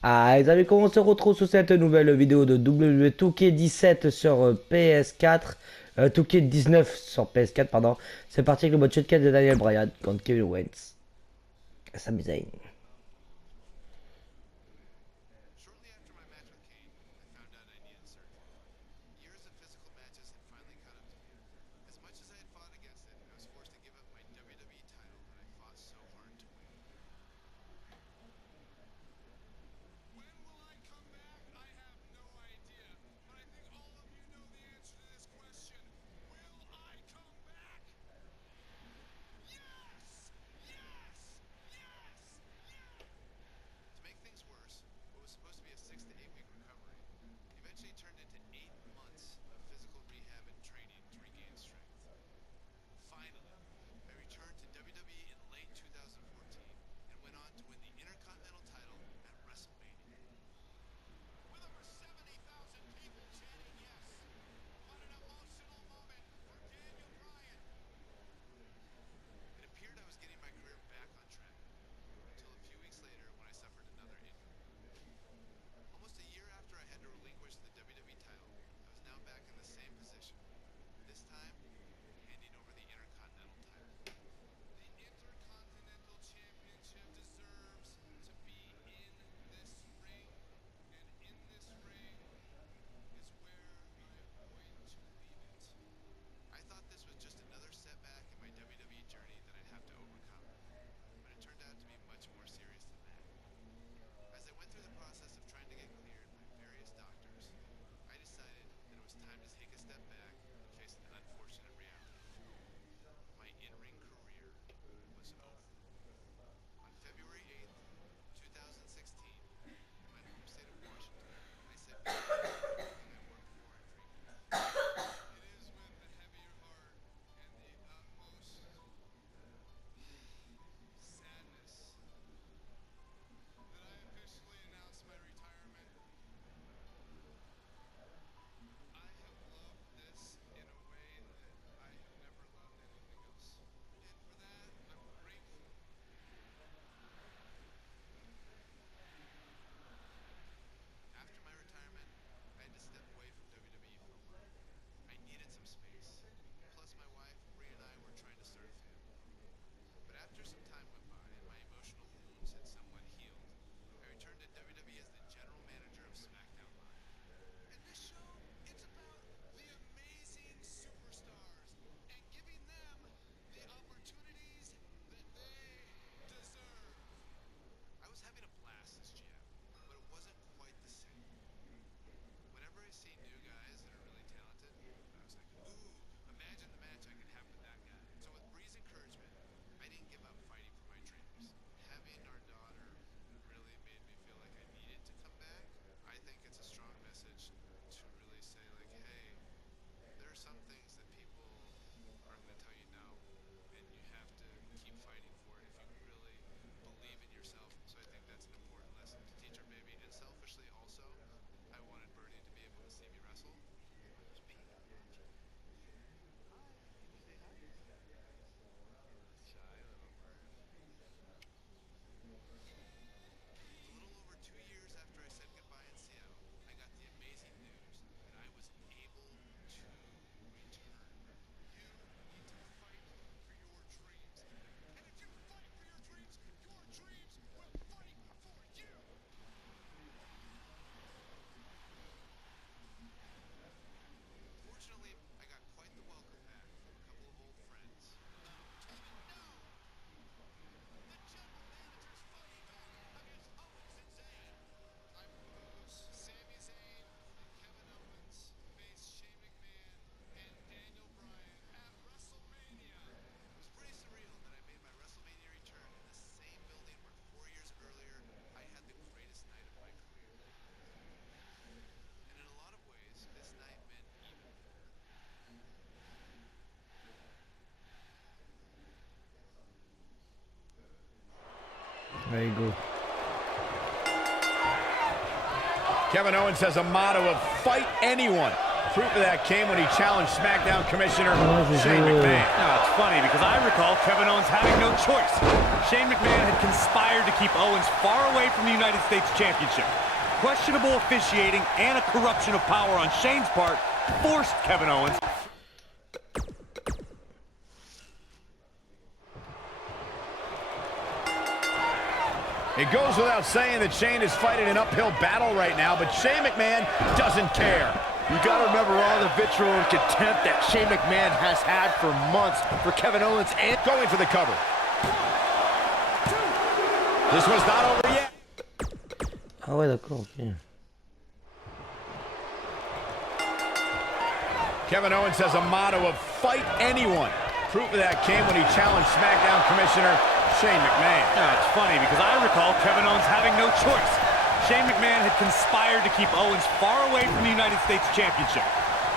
Ah, les amis, comment on se retrouve sur cette nouvelle vidéo de WWE 2K17 sur PS4, 2K19 sur PS4, pardon. C'est parti avec le mode shotgun de Daniel Bryan contre Kevin Owens. Sami Zayn. Shortly after my match with Kane, I found out I needed surgery. Years of physical matches had finally caught up to me. As much as I had fought against it, I was forced to give up my WWE title that I fought so hard to win. When will I come back? I have no idea. But I think all of you know the answer to this question. Will I come back? Yes! Yes! Yes! Yes! To make things worse, what was supposed to be a 6 to 8 week recovery eventually turned into 8 months of physical rehab and training to regain strength. Finally, I returned to WWE in late 2014 and went on to win the Intercontinental title at WrestleMania. With over 70,000 people chanting yes, what an emotional moment for Daniel Bryan. It appeared I was getting my career back on track until a few weeks later when I suffered another injury. Almost a year after I had to relinquish the WWE title, I was now back in the same position, this time handing over the Intercontinental title. The Intercontinental Championship deserves to be in this ring, and in this ring is where I'm going to leave it. I thought this was just another setback in my WWE journey that I'd have to overcome, but it turned out to be much more serious than that. As I went through the process of trying to get cleared by various doctors, I decided that it was time to take a step back and face an unfortunate reality. My in-ring career was over. On February 8th, 2016, in my home state of Washington, I said goodbye to everything I worked for and dreamed about. It is with a heavier heart and the utmost sadness that I officially announce my retirement. I have loved this in a way that I have never loved anything else. And for that, I'm grateful. After my retirement, I had to step away from WWE for a while. I needed some space. Plus, my wife, Brie, and I were trying to start a family. But after some time went by and my emotional wounds had somewhat healed, I returned to WWE as the general manager of SmackDown Live. And this show, it's about the amazing superstars and giving them the opportunities that they deserve. I was having a blast as GM, but it wasn't quite the same. Whenever I see new guys that are really talented, I was like, ooh, imagine the match I could have with that guy. So with Bree's encouragement, I didn't give up fighting for my dreams. Having our daughter really made me feel like I needed to come back. I think it's a strong message to really say like, hey, there are some things that people are going to tell you no, and you have to keep fighting for it if you really believe in yourself. So I think that's an important lesson to teach our baby. And selfishly also, I wanted Bernie to be able to see me wrestle. There's me. Hi. Can you say hi? Shy little bird. A little over 2 years after I said goodbye in Seattle, I got the amazing news that I was able to return. You need to fight for your dreams. And if you fight for your dreams will fight for you. Fortunately, I got quite the welcome back from a couple of old friends. No, Kevin, no! The general manager's fighting back against Owens and Zayn. I propose Sami Zayn and Kevin Owens face Shane McMahon and Daniel Bryan at WrestleMania. It was pretty surreal that I made my WrestleMania return in the same building where 4 years earlier I had the greatest night of my career. And in a lot of ways, this night meant even more. There you go. Kevin Owens has a motto of fight anyone. Proof of that came when he challenged SmackDown Commissioner c'est Shane joué. McMahon. Now, it's funny because I recall Kevin Owens having no choice. Shane McMahon had conspired to keep Owens far away from the United States Championship. Questionable officiating and a corruption of power on Shane's part forced Kevin Owens. It goes without saying that Shane is fighting an uphill battle right now, but Shane McMahon doesn't care. You got to remember all the vitriol and contempt that Shane McMahon has had for months for Kevin Owens and Going for the cover. This one's not over yet. Ah ouais, d'accord, ok. Kevin Owens has a motto of fight anyone. Proof of that came when he challenged SmackDown Commissioner Shane McMahon. Now, it's funny because I recall Kevin Owens having no choice. Shane McMahon had conspired to keep Owens far away from the United States Championship.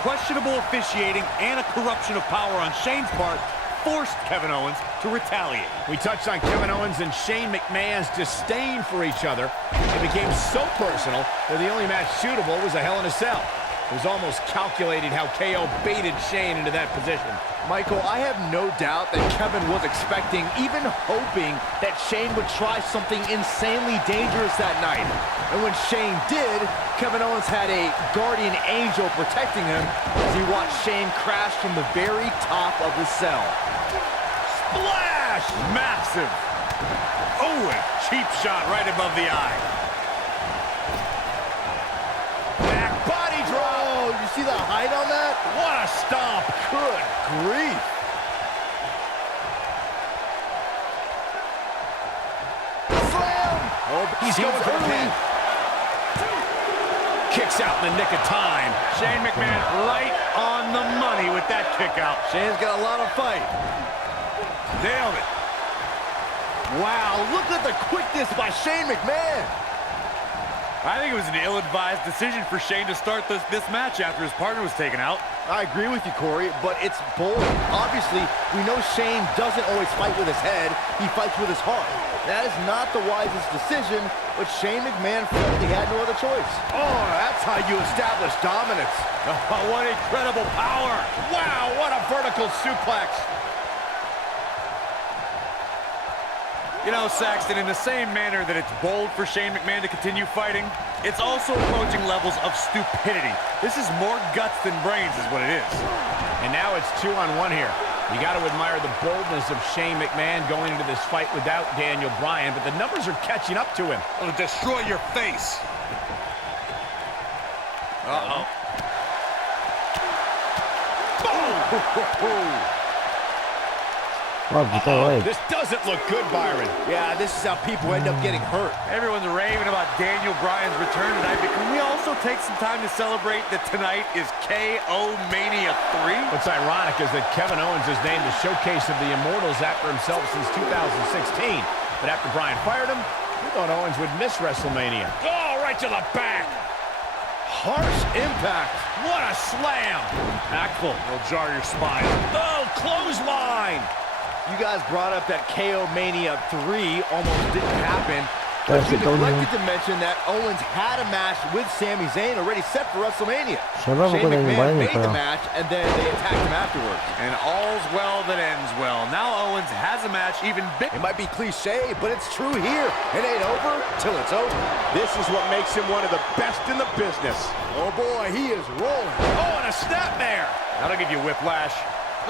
Questionable officiating and a corruption of power on Shane's part forced Kevin Owens to retaliate. We touched on Kevin Owens and Shane McMahon's disdain for each other. It became so personal that the only match suitable was a Hell in a Cell. It was almost calculated how KO baited Shane into that position. Michael, I have no doubt that Kevin was expecting, even hoping, that Shane would try something insanely dangerous that night. And when Shane did, Kevin Owens had a guardian angel protecting him as he watched Shane crash from the very top of the cell. Splash! Massive. Oh, a cheap shot right above the eye. Back body drop. Oh, you see the height on that? What a stomp. Good grief. Slam! Oh, he's going for the pin. Kicks out in the nick of time. Shane McMahon right on the money with that kick out. Shane's got a lot of fight. Nailed it. Wow, look at the quickness by Shane McMahon. I think it was an ill-advised decision for Shane to start this match after his partner was taken out. I agree with you, Corey, but it's bold. Obviously, we know Shane doesn't always fight with his head. He fights with his heart. That is not the wisest decision, but Shane McMahon felt he had no other choice. Oh, that's how you establish dominance. Oh, what incredible power. Wow, what a vertical suplex. You know, Saxton, in the same manner that it's bold for Shane McMahon to continue fighting, it's also approaching levels of stupidity. This is more guts than brains is what it is. And now it's 2-on-1 here. You got to admire the boldness of Shane McMahon going into this fight without Daniel Bryan, but the numbers are catching up to him. It'll destroy your face. Uh-oh. Oh putain, ouais. This doesn't look good, Byron. Yeah, this is how people end up getting hurt. Everyone's raving about Daniel Bryan's return tonight, but can we also take some time to celebrate that tonight is KO Mania 3? What's ironic is that Kevin Owens is named the showcase of the Immortals after himself since 2016. But after Bryan fired him, we thought Owens would miss WrestleMania. Oh, right to the back. Harsh impact. What a slam. Impactful. It'll jar your spine. Oh, clothesline. You guys brought up that KO Mania 3 almost didn't happen. Ouais, But you c'est tendu. neglected to mention that Owens had a match with Sami Zayn already set for WrestleMania. Je sais pas Shane pourquoi Daniel McMahon Bryan n'est made pas the là. match, and then they attacked him afterwards. And all's well that ends well. Now Owens has a match even bigger. It might be cliche, but it's true here. It ain't over till it's over. This is what makes him one of the best in the business. Oh boy, he is rolling. Oh, and a snap there. That'll give you whiplash.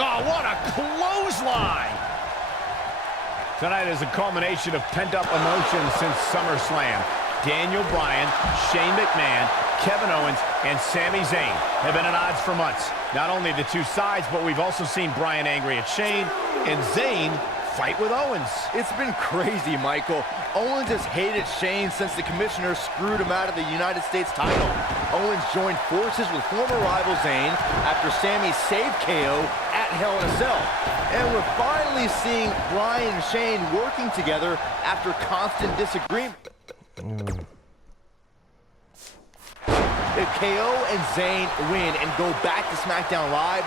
Oh, what a clothesline. Tonight is a culmination of pent-up emotion since SummerSlam. Daniel Bryan, Shane McMahon, Kevin Owens, and Sami Zayn have been at odds for months. Not only the two sides, but we've also seen Bryan angry at Shane and Zayn fight with Owens. It's been crazy, Michael. Owens has hated Shane since the commissioner screwed him out of the United States title. Owens joined forces with former rival Zayn after Sami saved KO at Hell in a Cell. And we're finally seeing Bryan and Shane working together after constant disagreement. If KO and Zayn win and go back to SmackDown Live,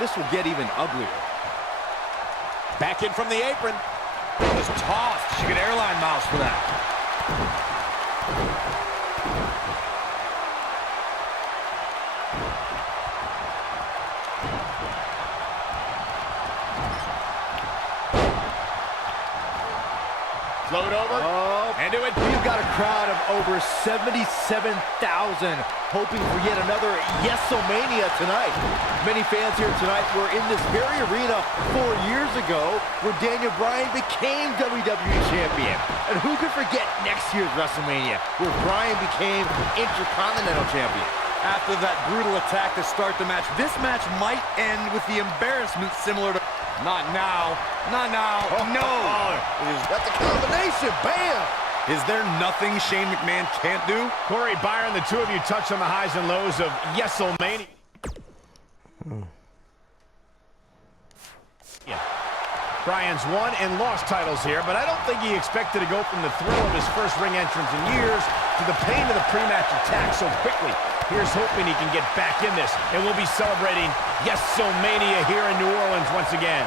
this will get even uglier. Back in from the apron. It was tossed. She could airline miles for that. Put over. Oh, And do it. we've got a crowd of over 77,000 hoping for yet another Yes-O-Mania tonight. Many fans here tonight were in this very arena 4 years ago where Daniel Bryan became WWE Champion. And who could forget next year's WrestleMania where Bryan became Intercontinental Champion? After that brutal attack to start the match, this match might end with the embarrassment similar to... Not now. Not now. No. That's a combination. Bam! Is there nothing Shane McMahon can't do? Corey, Byron, the two of you touched on the highs and lows of Yes-O-Mania. Bryan's won and lost titles here, but I don't think he expected to go from the thrill of his first ring entrance in years to the pain of the pre-match attack so quickly. Here's hoping he can get back in this, and we'll be celebrating Yes-O-Mania here in New Orleans once again.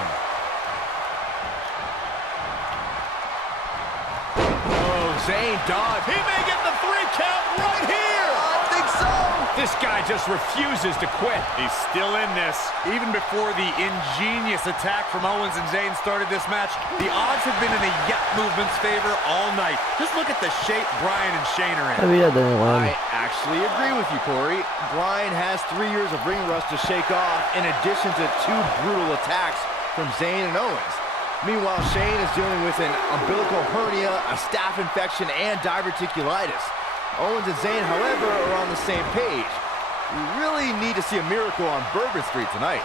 Oh, Zayn dodge. He may get the 3 count right here! I think so. This guy just refuses to quit. He's still in this. Even before the ingenious attack from Owens and Zayn started this match, the odds have been in the Yep movement's favor all night. Just look at the shape Bryan and Shane are in. Ah oui, là, Daniel Bryan. I actually agree with you, Corey. Bryan has 3 years of ring rust to shake off, in addition to 2 brutal attacks from Zayn and Owens. Meanwhile, Shane is dealing with an umbilical hernia, a staph infection, and diverticulitis. Owens and Zayn, however, are on the same page. We really need to see a miracle on Bourbon Street tonight.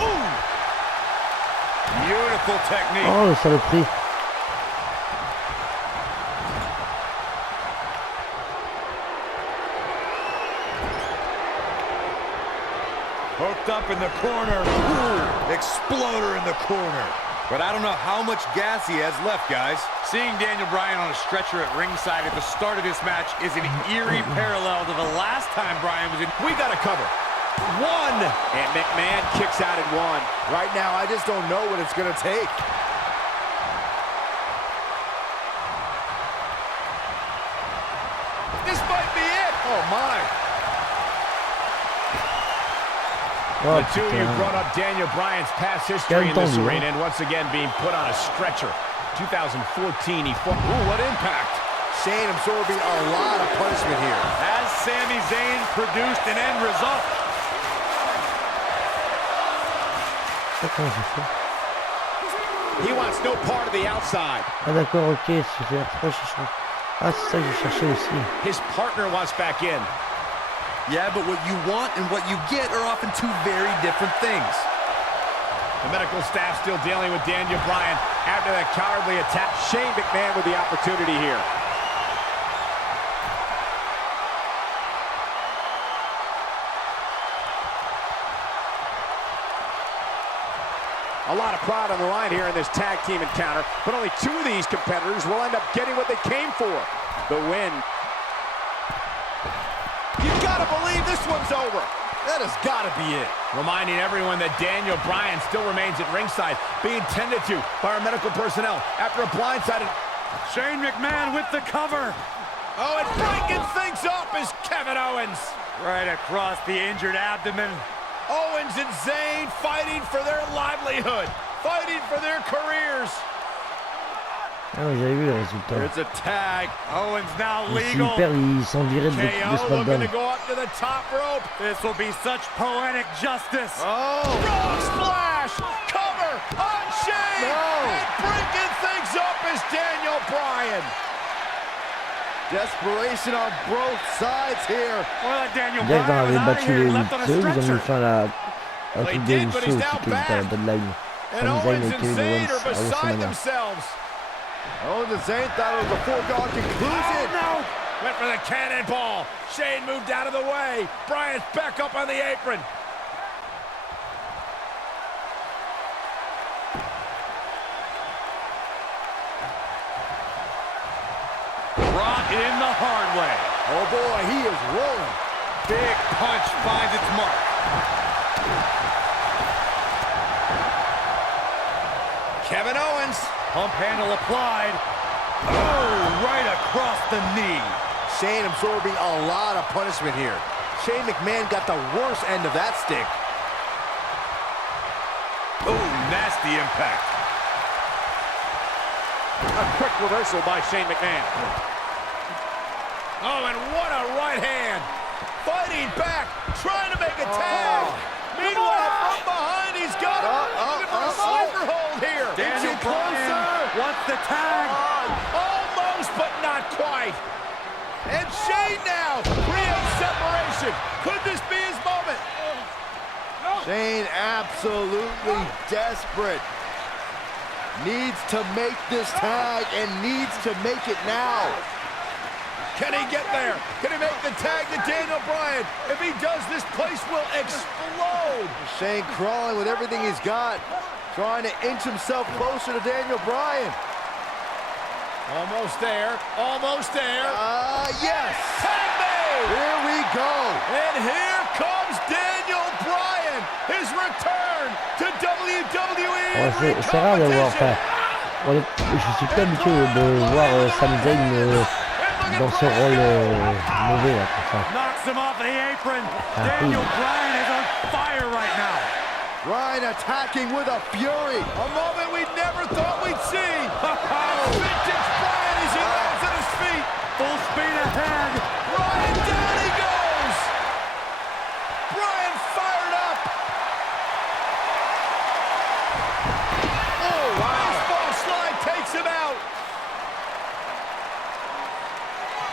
Ooh! Beautiful technique. Oh, le saloperie. Hooked up in the corner. Ooh, exploder in the corner. But I don't know how much gas he has left, guys. Seeing Daniel Bryan on a stretcher at ringside at the start of this match is an eerie parallel to the last time Bryan was in. We got to cover. 1. And McMahon kicks out at 1. Right now, I just don't know what it's going to take. This might be it. Oh, my. Oh, The two of you putain. brought up Daniel Bryan's past history in Quel this temps, arena, and once again being put on a stretcher. 2014, he fought. Ooh, what impact. Shane absorbing a lot of punishment here. Has Sami Zayn produced an end result? Comment j'ai fait? He wants no part of the outside. Ah d'accord, ok, c'est approche. Ah, c'est ça que je cherchais aussi. His partner wants back in. Yeah, but what you want and what you get are often two very different things. The medical staff still dealing with Daniel Bryan after that cowardly attack. Shane McMahon with the opportunity here. A lot of pride on the line here in this tag team encounter, but only 2 of these competitors will end up getting what they came for, the win. You gotta believe this one's over. That has got to be it. Reminding everyone that Daniel Bryan still remains at ringside, being tended to by our medical personnel after a blindsided. Shane McMahon with the cover. Oh, and breaking things up is Kevin Owens. Right across the injured abdomen. Owens and Zayn fighting for their livelihood, fighting for their careers. Ah oui, j'avais vu le résultat. There's a tag. Owens now S'ils legal. perdent, ils sont virés de KO looking to SmackDown. go up to the top rope. This will be such poetic justice. Oh, frog splash, cover on Shane. No. And breaking things up is Daniel Bryan. Desperation on both sides here. Well, Daniel Direct quand on Bryan was avait out of battu here les and left on a Usos, ils ont mis stretcher. fin à la un Well, he truc de did, but Usos he's aussi now qui était à la back. deadline. And Sami Zayn Owens et and Kevin Zayn Owens are à beside WrestleMania. themselves. Owens and Zayn thought it was a foregone conclusion. Oh, no! Went for the cannonball. Shane moved out of the way. Bryan's back up on the apron. Brought in the hard way. Oh boy, he is rolling. Big punch finds its mark. Kevin Owens. Pump handle applied. Oh, right across the knee. Shane absorbing a lot of punishment here. Shane McMahon got the worst end of that stick. Oh, nasty impact. A quick reversal by Shane McMahon. Oh, and what a right hand. Fighting back, trying to make a tag. Meanwhile, from behind, he's got him. Looking for a sleeper hold here. Daniel Bryan wants the tag. Almost, but not quite. And Shane now creates separation. Could this be his moment? Shane absolutely desperate. Needs to make this tag and needs to make it now. Can he get there? Can he make the tag to Daniel Bryan? If he does, this place will explode. Shane crawling with everything he's got, trying to inch himself closer to Daniel Bryan. Almost there, almost there. Yes. Tag made. Here we go. And here comes Daniel Bryan, his return to WWE. C'est rare de voir, enfin, je suis plus habitué de voir Sami Zayn dans ce rôle mauvais là, comme ça. Knocks him off the apron. Ah, Daniel oui. Bryan is on fire right now. Bryan attacking with a fury. A moment we never thought we'd see. Vintage Bryan as he lands at his feet. Full speed ahead. Bryan, down he goes. Bryan fired up. Oh, wow. Baseball slide takes him out.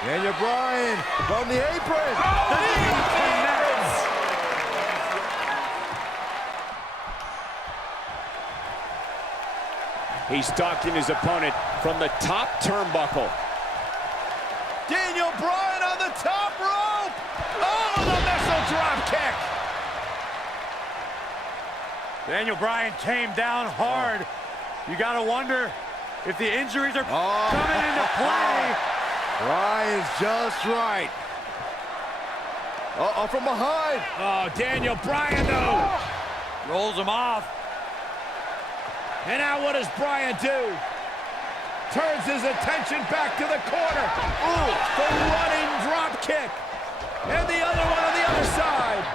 Daniel Bryan from the apron. He's stalking his opponent from the top turnbuckle. Daniel Bryan on the top rope. Oh, the missile drop kick. Daniel Bryan came down hard. You gotta wonder if the injuries are coming into play. Bryan's just right. Uh-oh, from behind. Oh, Daniel Bryan, though. Rolls him off. And now what does Bryan do? Turns his attention back to the corner. Ooh, the running drop kick. And the other one on the other side.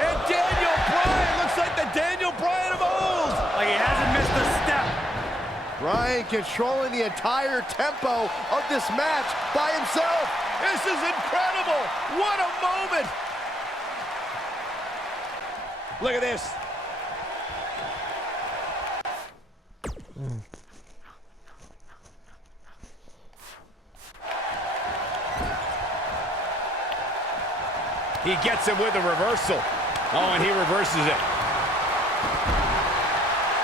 And Daniel Bryan looks like the Daniel Bryan of old. Like he hasn't missed a step. Bryan controlling the entire tempo of this match by himself. This is incredible. What a moment. Look at this. He gets him with a reversal. Oh, and he reverses it.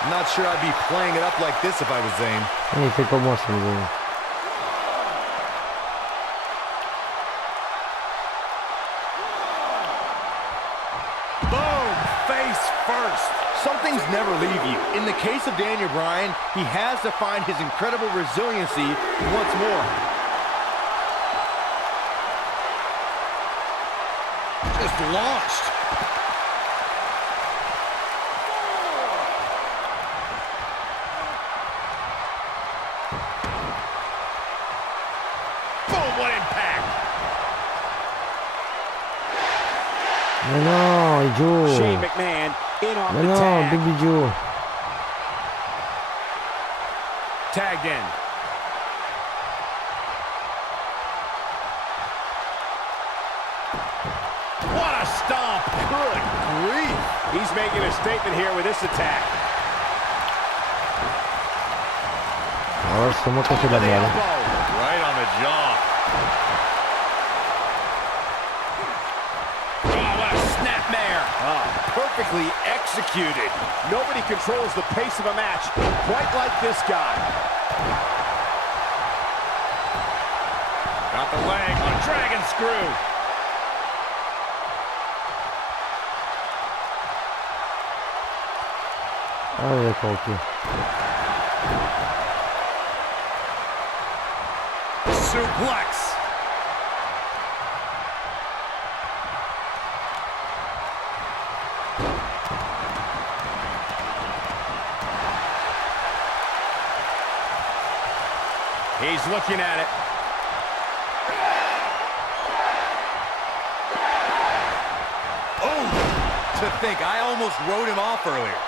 I'm not sure I'd be playing it up like this if I was Zayn. Il fait comment Sami Zayn? Boom, face first. Some things never leave you. In the case of Daniel Bryan, he has to find his incredible resiliency once more. Just launched. Boom, what impact. Mais non, Joe. Shane McMahon in on Mais the non, tag. Baby Joe. Tagged in. What a stomp. Good grief. He's making a statement here with this attack. Alors, c'est moi qui fais la merde. Right on the jaw. Oh, what a snapmare. Perfectly executed. Nobody controls the pace of a match quite like this guy. Got the leg on a dragon screw. Ah oui, d'accord, ok. Suplex. He's looking at it. Oh, to think I almost wrote him off earlier.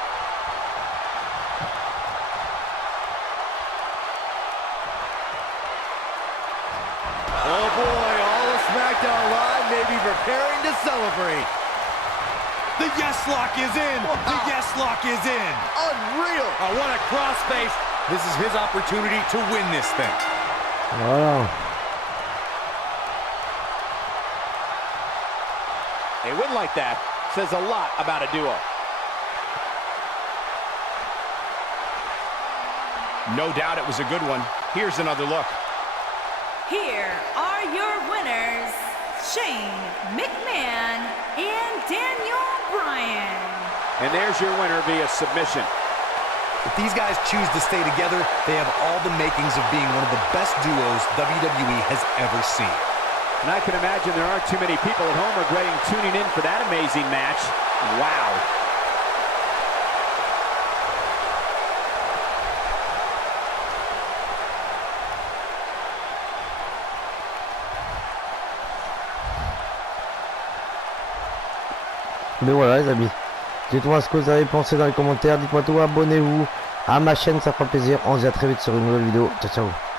Oh boy, all of SmackDown Live may be preparing to celebrate. The yes lock is in. The yes lock is in. Unreal. Oh, what a crossface. This is his opportunity to win this thing. Voilà. A win like that says a lot about a duo. No doubt it was a good one. Here's another look. Here are your winners, Shane McMahon and Daniel Bryan. And there's your winner via submission. If these guys choose to stay together, they have all the makings of being one of the best duos WWE has ever seen. And I can imagine there aren't too many people at home regretting tuning in for that amazing match. Wow. Mais voilà les amis, dites-moi ce que vous avez pensé dans les commentaires, dites-moi tout, abonnez-vous à ma chaîne, ça fera plaisir, on se dit à très vite sur une nouvelle vidéo, ciao ciao.